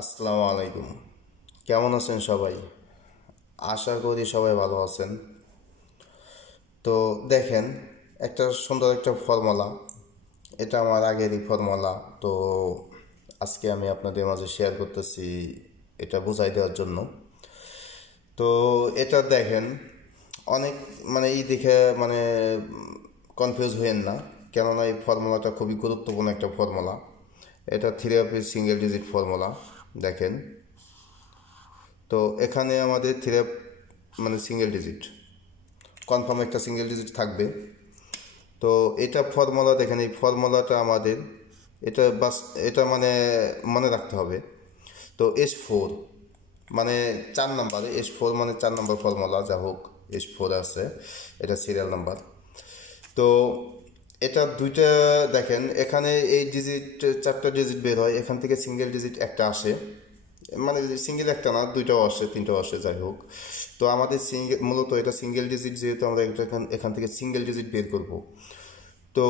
আসসালামু আলাইকুম। কেমন আছেন সবাই? আশা করি সবাই ভালো আছেন। তো দেখেন, একটা সুন্দর একটা ফর্মুলা, এটা আমার আগেরই ফর্মুলা। তো আজকে আমি আপনাদের মাঝে শেয়ার করতেছি, এটা বুঝাই দেওয়ার জন্য। তো এটা দেখেন, অনেক এই দেখে কনফিউজ হয়েন না, কেননা এই ফর্মুলাটা খুবই গুরুত্বপূর্ণ একটা ফর্মুলা। এটা থ্রি সিঙ্গেল ডিজিট ফর্মুলা। দেখেন, তো এখানে আমাদের সিঙ্গেল ডিজিট, কনফার্ম একটা সিঙ্গেল ডিজিট থাকবে। তো এটা ফর্মুলা, দেখেন এই ফর্মুলাটা আমাদের এটা বাস, এটা মনে রাখতে হবে। তো S4 মানে 4 নাম্বার, S4 মানে 4 নাম্বার ফর্মুলা, যা হোক S4 আছে, এটা সিরিয়াল নাম্বার। তো এটা দুইটা, দেখেন এখানে এই ডিজিট, 4টা ডিজিট বের হয়, এখান থেকে সিঙ্গেল ডিজিট একটা আসে, সিঙ্গেল একটা না, দুইটাও আসে, তিনটাও আসে, যাই হোক। তো আমাদের মূলত এটা সিঙ্গেল ডিজিট, যেহেতু আমরা এখান থেকে সিঙ্গেল ডিজিট বের করব। তো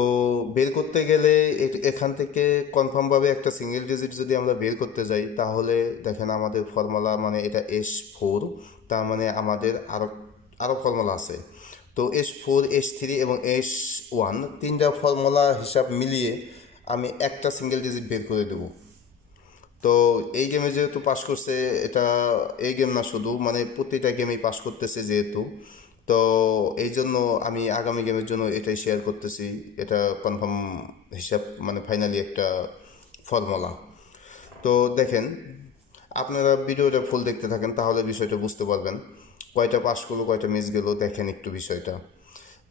বের করতে গেলে এখান থেকে কনফার্মভাবে একটা সিঙ্গেল ডিজিট যদি আমরা বের করতে যাই, তাহলে দেখেন আমাদের ফর্মুলা এটা S4, তার মানে আমাদের আরও আরও ফর্মুলা আছে। তো S4, S3 এবং S1, তিনটা ফর্মুলা হিসাব মিলিয়ে আমি একটা সিঙ্গেল ডিজিট বের করে দেবো। তো এই গেমে যেহেতু পাস করছে, এটা এই গেম না, শুধু প্রতিটা গেমেই পাস করতেছে যেহেতু, তো এই জন্য আমি আগামী গেমের জন্য এটাই শেয়ার করতেছি। এটা কনফার্ম হিসাব, ফাইনালি একটা ফর্মুলা। তো দেখেন, আপনারা ভিডিওটা ফুল দেখতে থাকেন, তাহলে বিষয়টা বুঝতে পারবেন কয়টা পাস করলো কয়টা মিস গেল। দেখেন একটু বিষয়টা,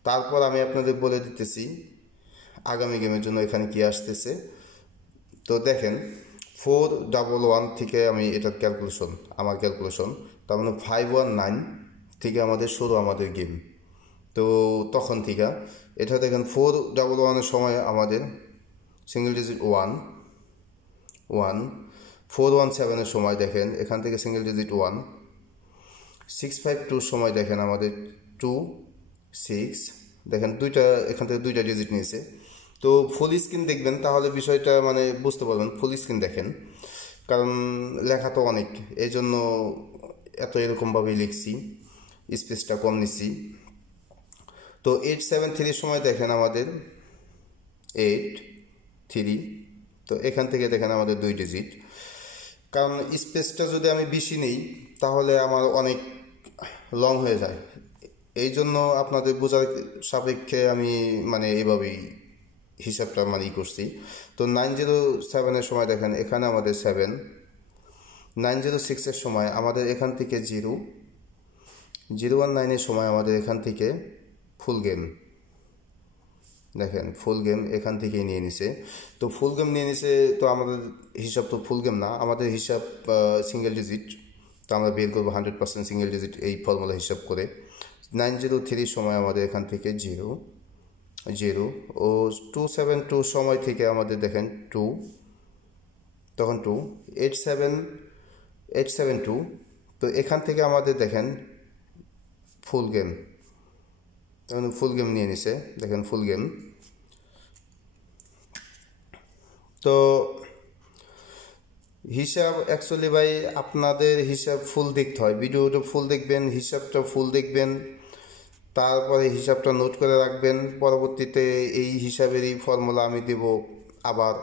তারপর আমি আপনাদের বলে দিতেছি আগামী গেমের জন্য এখানে কি আসতেছে। তো দেখেন, 411 থেকে আমি এটার আমার ক্যালকুলেশন, তার 519 থেকে আমাদের শুরু আমাদের গেম। তো তখন থেকে এটা দেখেন, 411-এর সময় আমাদের সিঙ্গেল ডিজিট 1, 417-এর সময় দেখেন এখান থেকে সিঙ্গেল ডিজিট 1, 652-র সময় দেখেন আমাদের 2, 6, দেখেন দুইটা, এখান থেকে দুইটা ডিজিট নিয়েছে। তো ফুল স্ক্রিন দেখবেন, তাহলে বিষয়টা বুঝতে পারবেন। ফুল স্ক্রিন দেখেন, কারণ লেখা তো অনেক, এই জন্য এত এরকমভাবেই লিখছি, স্পেসটা কম নিচ্ছি। তো 873-র সময় দেখেন আমাদের 8, 3, তো এখান থেকে দেখেন আমাদের 2 ডিজিট। কারণ স্পেসটা যদি আমি বেশি নেই, তাহলে আমার অনেক লং হয়ে যায়, এই জন্য আপনাদের বোঝার সাপেক্ষে আমি এইভাবেই হিসাবটা করছি। তো 907-এর সময় দেখেন এখানে আমাদের 7, 906-এর সময় আমাদের এখান থেকে 0, 019-এর সময় আমাদের এখান থেকে ফুল গেম, দেখেন ফুল গেম এখান থেকে নিয়ে নিছে। তো ফুল গেম নিয়ে নিছে, তো আমাদের হিসাব তো ফুল গেম না, আমাদের হিসাব সিঙ্গেল ডিজিট। তো আমরা বের করবো 100% সিঙ্গেল ডিজিট এই ফর্মুলা হিসাব করে। 903-র সময় আমাদের এখান থেকে 0, 0 ও 272 সময় থেকে আমাদের দেখেন 2, তখন 2, 872, তো এখান থেকে আমাদের দেখেন ফুল গেম, তখন ফুল গেম নিয়ে নিছে, দেখেন ফুল গেম। তো হিসাব অ্যাকচুয়ালি ভাই, আপনাদের হিসাব ফুল দেখতে হয়, ভিডিওটা ফুল দেখবেন, হিসাবটা ফুল দেখবেন, তারপরে হিসাবটা নোট করে রাখবেন। পরবর্তীতে এই হিসাবেরই ফর্মুলা আমি দেব আবার,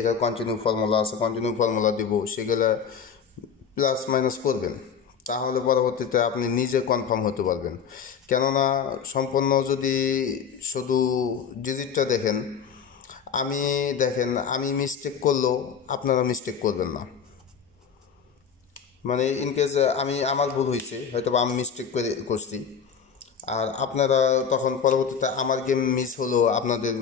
এটা কন্টিনিউ ফর্মুলা আছে, কন্টিনিউ ফর্মুলা দেব, সেগুলো প্লাস মাইনাস করবেন, তাহলে পরবর্তীতে আপনি নিজে কনফার্ম হতে পারবেন। কেননা সম্পূর্ণ যদি শুধু ডিজিটটা দেখেন, আমি মিস্টেক করলেও আপনারা মিস্টেক করবেন না। ইনকেস আমার ভুল হয়েছে, হয়তো আমি মিস্টেক করছি, আর আপনারা তখন পরবর্তীতে আমার গেম মিস হলো, আপনাদের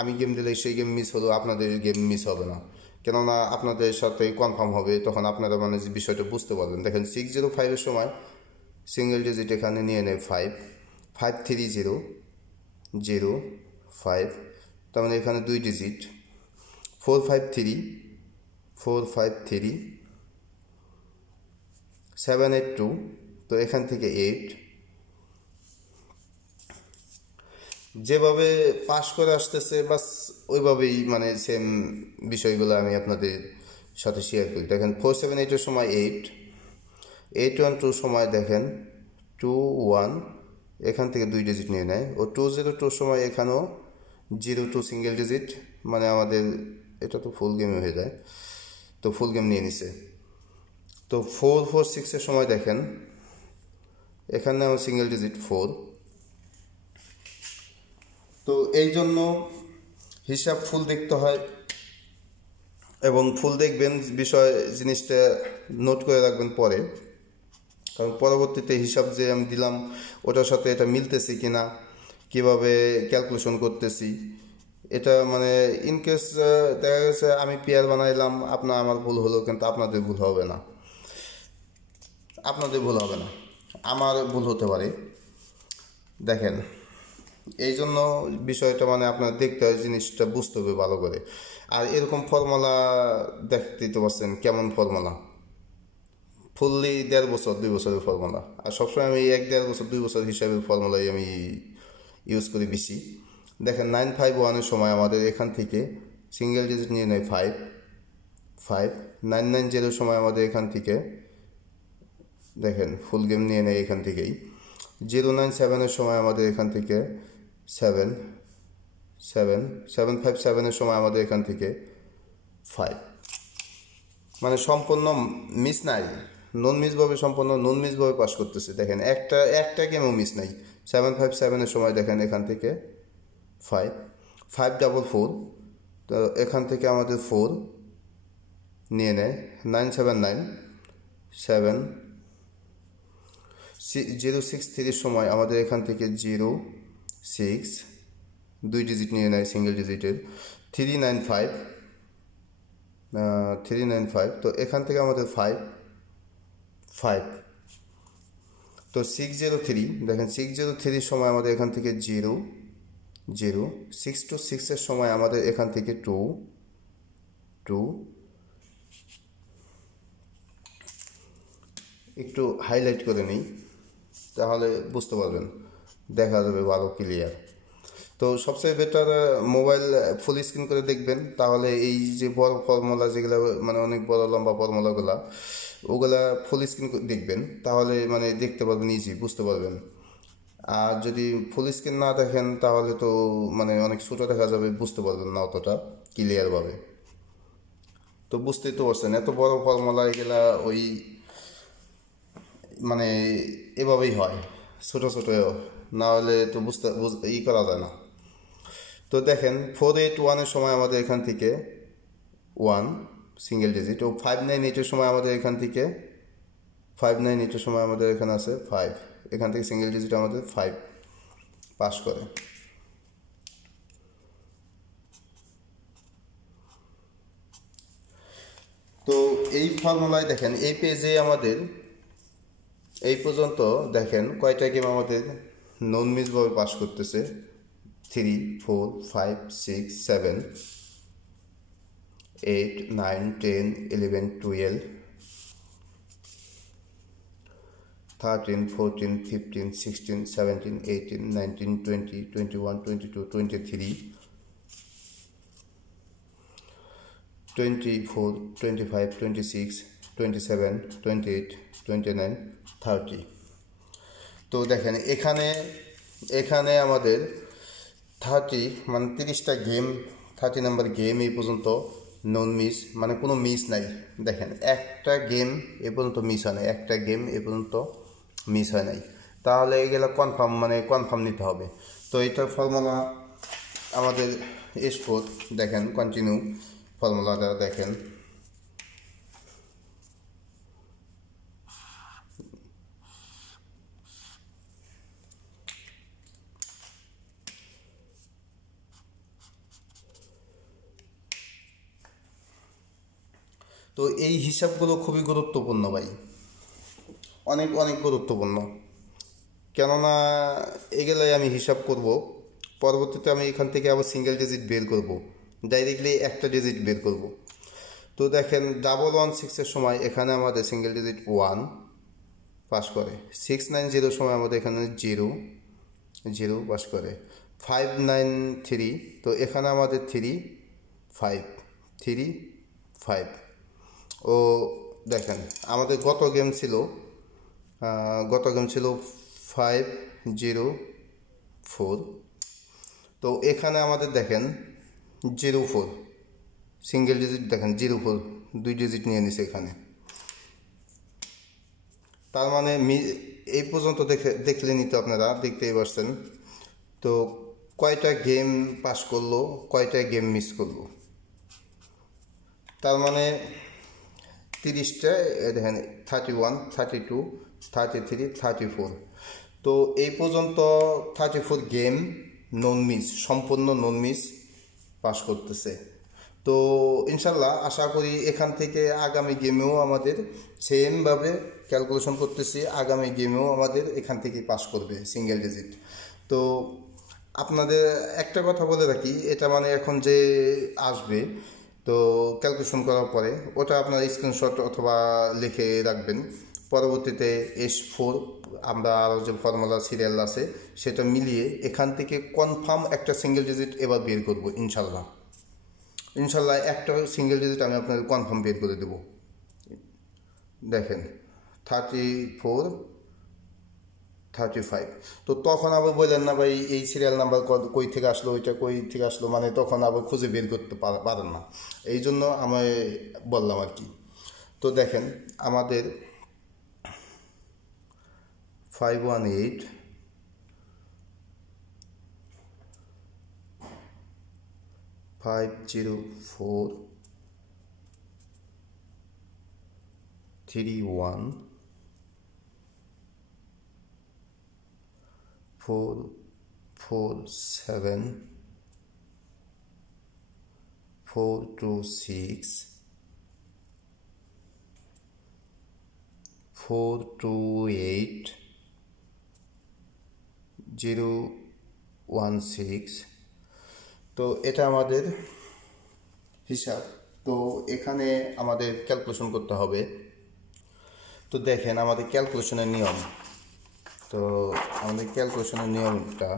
আমি গেম দিলে সেই গেম মিস হলো, আপনাদের গেম মিস হবে না, কেননা আপনাদের সাথে কনফার্ম হবে, তখন আপনারা যে বিষয়টা বুঝতে পারবেন। দেখেন 605-এর সময় সিঙ্গেল ডিজিট এখানে নিয়ে নেয় 5, 530, 0, 5, তার এখানে 2 ডিজিট, 453, 453, 782, তো এখান থেকে 8, যেভাবে পাস করে আসতেছে বাস ওইভাবেই সেম বিষয়গুলো আমি আপনাদের সাথে শেয়ার করি। দেখেন 478-এর সময় 8, 812 সময় দেখেন 21, এখান থেকে 2 ডিজিট নিয়ে নেয়। ও 202 সময় এখানেও 02 সিঙ্গেল ডিজিট, মানে আমাদের এটা তো ফুল গেমে হয়ে যায়, তো ফুল গেম নিয়ে নিছে। তো 446-এর সময় দেখেন এখানে আমার সিঙ্গেল ডিজিট 4। তো এই জন্য হিসাব ফুল দেখতে হয়, এবং ফুল দেখবেন বিষয় জিনিসটা নোট করে রাখবেন পরে, কারণ পরবর্তীতে হিসাব যে আমি দিলাম ওটার সাথে এটা মিলতেছে কিনা, কিভাবে ক্যালকুলেশন করতেছি, এটা মানে ইনকেস দেখা গেছে আমি পেয়ার বানাইলাম, আমার ভুল হলো, কিন্তু আপনাদের ভুল হবে না, আমার ভুল হতে পারে। দেখেন এই জন্য বিষয়টা মানে আপনার দেখতে হয়, জিনিসটা বুঝতে হবে ভালো করে। আর এরকম ফর্মুলা দেখতে পাচ্ছেন কেমন ফর্মুলা, ফুললি 1.5 বছর 2 বছরের ফর্মুলা। আর সবসময় আমি 1-1.5 বছর 2 বছর হিসাবের ফর্মুলাই আমি ইউজ করি বেশি। দেখেন 951-এর সময় আমাদের এখান থেকে সিঙ্গেল ডিজিট নিয়ে নেয় 5, 990-এর সময় আমাদের এখান থেকে দেখেন ফুল গেম নিয়ে নেয় এখান থেকেই। 097-এর সময় আমাদের এখান থেকে 7, 757-এর সময় আমাদের এখান থেকে 5, মানে সম্পূর্ণ মিস নাই, নন মিসভাবে সম্পূর্ণ নন মিসভাবে পাস করতেছে। দেখেন একটা গেমও মিস নাই। 757-এর সময় দেখেন এখান থেকে 5, 544, তো এখান থেকে আমাদের 4 নিয়ে নেয়। 979, 7, 063-এর সময় আমাদের এখান থেকে 06, 2 ডিজিট নিয়ে নেয় সিঙ্গেল ডিজিটের। 395, তো এখান থেকে আমাদের 5, তো 603, দেখেন 603-এর সময় আমাদের এখান থেকে 0, 626-এর সময় আমাদের এখান থেকে 2, একটু হাইলাইট করে নিই তাহলে বুঝতে পারবেন, দেখা যাবে ভালো ক্লিয়ার। তো সবচেয়ে বেটার মোবাইল ফুল স্ক্রিন করে দেখবেন, তাহলে এই যে বড় ফর্মুলা যেগুলো মানে অনেক বড় লম্বা ফর্মুলাগুলা, ওগুলা ফুল স্ক্রিন দেখবেন, তাহলে মানে দেখতে পারবেন, ইজি বুঝতে পারবেন। আর যদি ফুল স্ক্রিন না দেখেন তাহলে তো মানে অনেক ছোটো দেখা যাবে, বুঝতে পারবেন না অতটা ক্লিয়ারভাবে। তো বুঝতেই তো পারছেন, এত বড় ফর্মুলা এগুলা ওই মানে এভাবেই হয়, ছোটো না হলে তো করা যায় না। তো দেখেন 481-এর সময় আমাদের এখান থেকে 1 সিঙ্গেল ডিজিট, ও 598-এর সময় আমাদের এখান থেকে 598-এর সময় আমাদের এখানে আছে 5, এখান থেকে সিঙ্গেল ডিজিট আমাদের 5 পাস করে। তো এই ফর্মুলায় দেখেন এই পেজে আমাদের এই পর্যন্ত দেখেন কয়টা গেম আমাদের নন মিসভাবে পাস করতেছে। 3, 4, 5, 6, 7, 8, 9, 10, 11, 12, 13, 14, 15, 16, 17, 18, 19, 20, 21, 22, 23, 24, 25, 26, 27, 28, 29, 30। তো দেখেন এখানে আমাদের 30 মানে 30টা গেম, 30 নাম্বার গেম এই পর্যন্ত নন মিস, মানে কোনো মিস নাই। দেখেন একটা গেম এ পর্যন্ত মিস হয় নাই, একটা গেম এ পর্যন্ত মিস হয় নাই, তাহলে এগুলো কনফার্ম নিতে হবে। তো এটার ফর্মুলা আমাদের S4, দেখেন কন্টিনিউ ফর্মুলাটা দেখেন। তো এই হিসাবগুলো খুবই গুরুত্বপূর্ণ ভাই, অনেক গুরুত্বপূর্ণ, কেননা এগুলাই আমি হিসাব করব, পরবর্তীতে আমি এখান থেকে আবার সিঙ্গেল ডিজিট বের করব, ডাইরেক্টলি একটা ডিজিট বের করব। তো দেখেন 116-এর সময় এখানে আমাদের সিঙ্গেল ডিজিট 1 পাস করে। 690-এর সময় আমাদের এখানে 0 পাস করে। 593, তো এখানে আমাদের 3, 5, ও দেখেন আমাদের গত গেম ছিল 504। তো এখানে আমাদের দেখেন 04 সিঙ্গেল ডিজিট, দেখেন 04 2 ডিজিট নিয়ে নিছে এখানে। তার মানে এই পর্যন্ত দেখলেনই তো, আপনারা দেখতেই পারছেন। তো কয়টা গেম পাস করলো, কয়টা গেম মিস করলো, তার মানে 30টা, দেখেন 31, 32, 33, 34। তো এই পর্যন্ত 34 গেম সম্পূর্ণ নন মিস পাস করতেছে। তো ইনশাল্লাহ আশা করি এখান থেকে আগামী গেমেও আমাদের সেমভাবে ক্যালকুলেশন করতেছি, আগামী গেমেও আমাদের এখান থেকে পাস করবে সিঙ্গেল ডিজিট। তো আপনাদের একটা কথা বলে রাখি, এটা মানে এখন যে আসবে, তো ক্যালকুলেশন করার পরে ওটা আপনার স্ক্রিনশট অথবা লিখে রাখবেন। পরবর্তীতে S4 আমরা আরও যে ফর্মুলা সিরিয়াল আছে সেটা মিলিয়ে এখান থেকে কনফার্ম একটা সিঙ্গেল ডিজিট এবার বের করবো ইনশাল্লাহ। একটা সিঙ্গেল ডিজিট আমি আপনাকে কনফার্ম বের করে দেবো। দেখেন 34, 35। তো তখন আবার বললেন না ভাই এই সিরিয়াল নাম্বার কই থেকে আসলো, ওইটা কই থেকে আসলো, মানে তখন আবার খুঁজে বের করতে পারেন না, এই জন্য আমি বললাম আর কি। তো দেখেন আমাদের 518, 504, 31, 447, 426, 428, 016। তো এটা আমাদের হিসাব। তো এখানে আমাদের ক্যালকুলেশন করতে হবে। তো দেখেন আমাদের ক্যালকুলেশনের নিয়ম, তো আমাদের ক্যালকুলেশনের নিয়মটা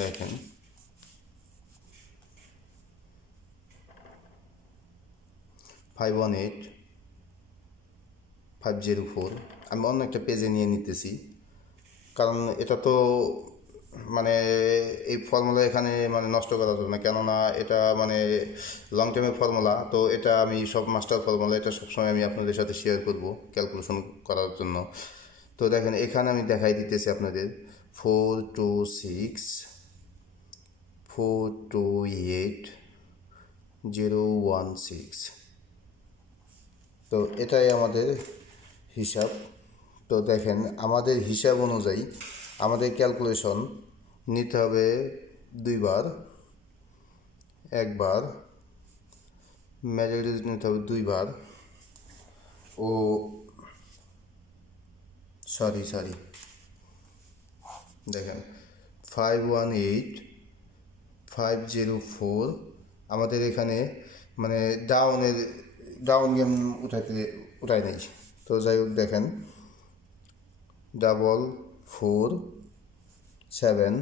দেখেন। 518, 504 আমি অন্য একটা পেজে নিয়ে নিতেছি, কারণ এটা তো মানে এই ফর্মুলা এখানে মানে নষ্ট করা যাবে না, কেননা এটা মানে লং টাইমের ফর্মুলা। তো এটা আমি সব মাস্টার ফর্মুলা, এটা সবসময় আমি আপনাদের সাথে শেয়ার করব ক্যালকুলেশন করার জন্য। তো দেখেন এখানে আমি দেখাই দিতেছি আপনাদের 426, 428, 016। তো এটাই আমাদের হিসাব। তো দেখেন আমাদের হিসাব অনুযায়ী আমাদের ক্যালকুলেশন নিতে হবে দুইবার, একবার মিডল ডিজিট নিতে হবে দুইবার, ও সরি দেখেন 518, 504 আমাদের এখানে মানে ডাউন গেম উঠাই নেই। তো যাই হোক দেখেন 447,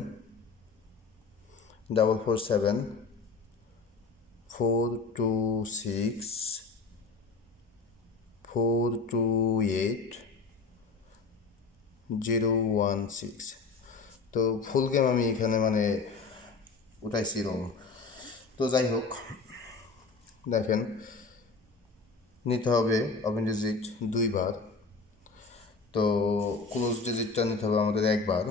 426, 428, 016। তো ফুল গেম আমি এখানে মানে উঠাইছি রং। তো যাই হোক দেখেন নিতে হবে ওপেন ডিজিট দুইবার, তো ক্লোজ ডিজিটটা নিতে হবে আমাদের একবার।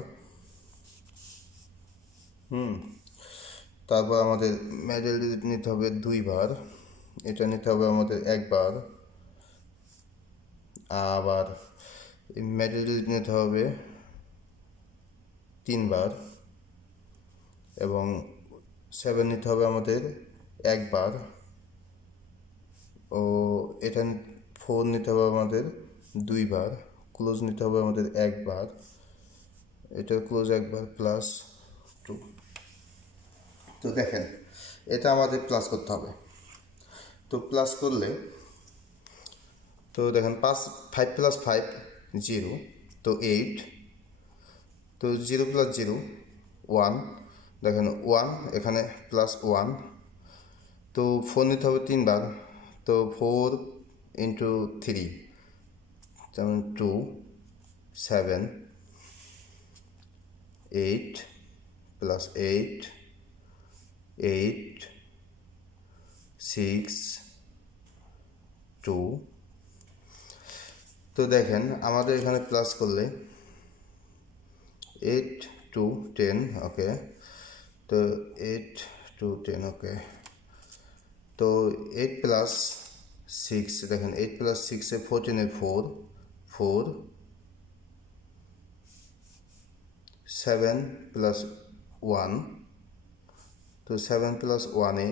তারপর আমাদের মিডল ডিজিট নিতে হবে দুইবার, এটা নিতে হবে আমাদের একবার। আবার মিডল ডিজিট নিতে হবে তিনবার, এবং 7 নিতে হবে আমাদের একবার, ও এটা 4 নিতে হবে আমাদের দুইবার, ক্লোজ নিতে হবে আমাদের একবার, এটার ক্লোজ একবার প্লাস 2। তো দেখেন এটা আমাদের প্লাস করতে হবে। তো প্লাস করলে তো দেখেন 5 + 5 0, তো 8, তো 0 + 0 1, দেখেন 1 এখানে +1, তো 4 নিতে হবে 3 বার। তো 4 ইন্টু 3 যেমন 2 7 8 প্লাস 8 8 6 2। তো দেখেন আমাদের এখানে প্লাস করলে 8 2 10, ওকে। তো 8 2 10, ওকে। তো 8 প্লাস 6, দেখেন 8 প্লাস 6 14 4 4 7 প্লাস 1, তো 7 প্লাস 1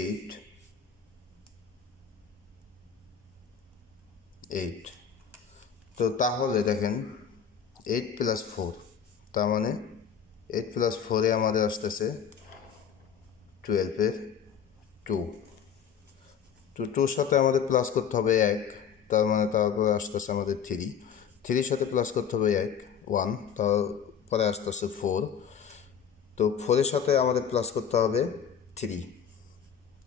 8 8। তো তাহলে দেখেন 8 প্লাস 4, তার মানে 8 প্লাস 4 আমাদের আসতেছে 12 2। তো 2 সাথে আমাদের প্লাস করতে হবে 1, তার মানে তারপরে আসতেছে আমাদের 3 সাথে প্লাস করতে হবে 1 তারপরে আসতেছে 4। তো 4 সাথে আমাদের প্লাস করতে হবে 3,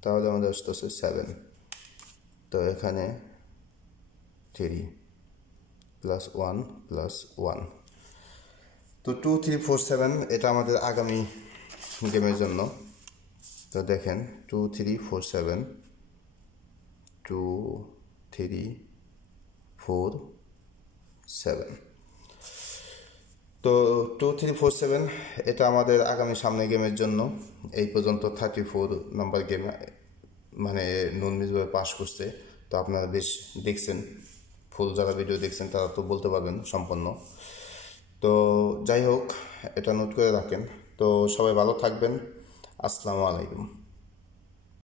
তাহলে আমাদের আসতেছে 7। তো এখানে 3 প্লাস 1 প্লাস 1। তো 2 3 4 7 এটা আমাদের আগামী গেমের জন্য। তো দেখেন 2 3 4 7 2 3 4 7। তো 2 3 4 7 এটা আমাদের আগামী সামনে গেমের জন্য। এই পর্যন্ত 34 নাম্বার গেমে মানে নুন মিসভাবে পাস করছে। তো আপনারা বেশ দেখছেন, ফুল যারা ভিডিও দেখছেন তারা তো বলতে পারবেন সম্পন্ন। তো যাই হোক, এটা নোট করে রাখেন। তো সবাই ভালো থাকবেন। আসসালামু আলাইকুম।